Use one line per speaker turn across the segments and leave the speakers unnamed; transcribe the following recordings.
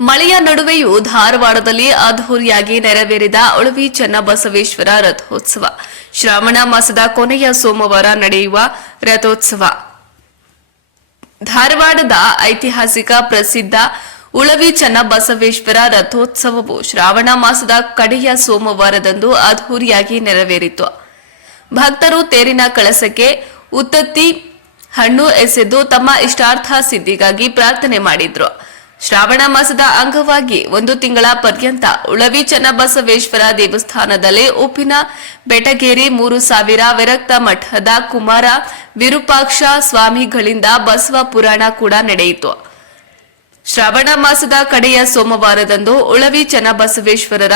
ಮಳೆಯ ನಡುವೆಯೂ ಧಾರವಾಡದಲ್ಲಿ ಅದ್ಧೂರಿಯಾಗಿ ನೆರವೇರಿದ ಉಳವಿ ಚನ್ನಬಸವೇಶ್ವರ ರಥೋತ್ಸವ. ಶ್ರಾವಣ ಮಾಸದ ಕೊನೆಯ ಸೋಮವಾರ ನಡೆಯುವ ರಥೋತ್ಸವ. ಧಾರವಾಡದ ಐತಿಹಾಸಿಕ ಪ್ರಸಿದ್ಧ ಉಳವಿ ಚನ್ನಬಸವೇಶ್ವರ ರಥೋತ್ಸವವು ಶ್ರಾವಣ ಮಾಸದ ಕಡೆಯ ಸೋಮವಾರದಂದು ಅದ್ಧೂರಿಯಾಗಿ ನೆರವೇರಿತು. ಭಕ್ತರು ತೇರಿನ ಕಳಸಕ್ಕೆ ಉತ್ತತ್ತಿ ಹಣ್ಣು ಎಸೆದು ತಮ್ಮ ಇಷ್ಟಾರ್ಥ ಸಿದ್ಧಿಗಾಗಿ ಪ್ರಾರ್ಥನೆ ಮಾಡಿದ್ರು. ಶ್ರಾವಣ ಮಾಸದ ಅಂಗವಾಗಿ ಒಂದು ತಿಂಗಳ ಪರ್ಯಂತ ಉಳವಿ ಚನ್ನಬಸವೇಶ್ವರ ದೇವಸ್ಥಾನದಲ್ಲಿ ಉಪ್ಪಿನ ಬೆಟಗೇರಿ ಮೂರು ಸಾವಿರ, ವಿರಕ್ತ ಮಠದ ಕುಮಾರ ವಿರೂಪಾಕ್ಷ ಸ್ವಾಮಿಗಳಿಂದ ಬಸವ ಪುರಾಣ ಕೂಡ ನಡೆಯಿತು. ಶ್ರಾವಣ ಮಾಸದ ಕಡೆಯ ಸೋಮವಾರದಂದು ಉಳವಿ ಚನ್ನಬಸವೇಶ್ವರರ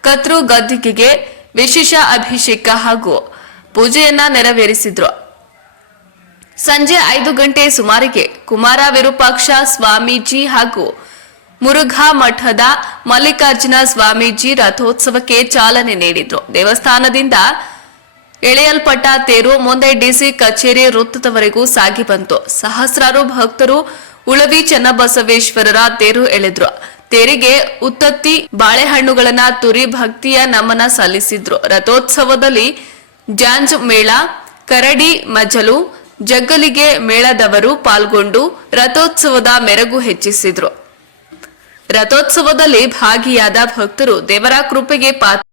ಕತ್ರು ಗದ್ದಿಗೆಗೆ ವಿಶೇಷ ಅಭಿಷೇಕ ಹಾಗೂ ಪೂಜೆಯನ್ನ ನೆರವೇರಿಸಿದ್ರು. ಸಂಜೆ ಐದು ಗಂಟೆ ಸುಮಾರಿಗೆ ಕುಮಾರ ವಿರೂಪಾಕ್ಷ ಸ್ವಾಮೀಜಿ ಹಾಗೂ ಮುರುಘಾ ಮಠದ ಮಲ್ಲಿಕಾರ್ಜುನ ಸ್ವಾಮೀಜಿ ರಥೋತ್ಸವಕ್ಕೆ ಚಾಲನೆ ನೀಡಿದ್ರು. ದೇವಸ್ಥಾನದಿಂದ ಎಳೆಯಲ್ಪಟ್ಟ ತೇರು ಮುಂದೆ ಡಿಸಿ ಕಚೇರಿ ವೃತ್ತದವರೆಗೂ ಸಾಗಿ ಬಂತು. ಸಹಸ್ರಾರು ಭಕ್ತರು ಉಳವಿ ಚನ್ನಬಸವೇಶ್ವರರ ತೇರು ಎಳೆದ್ರು. ತೇರಿಗೆ ಉತ್ತತ್ತಿ ಬಾಳೆಹಣ್ಣುಗಳನ್ನ ತುರಿ ಭಕ್ತಿಯ ನಮನ ಸಲ್ಲಿಸಿದ್ರು. ರಥೋತ್ಸವದಲ್ಲಿ ಜಾಂಜ್ ಮೇಳ, ಕರಡಿ ಮಜಲು ಜಗ್ಗಲಿಗೆ ಮೇಳದವರು ಪಾಲ್ಗೊಂಡು ರಥೋತ್ಸವದ ಮೆರಗು ಹೆಚ್ಚಿಸಿದ್ರು. ರಥೋತ್ಸವದಲ್ಲಿ ಭಾಗಿಯಾದ ಭಕ್ತರು ದೇವರ ಕೃಪೆಗೆ ಪಾತ್ರ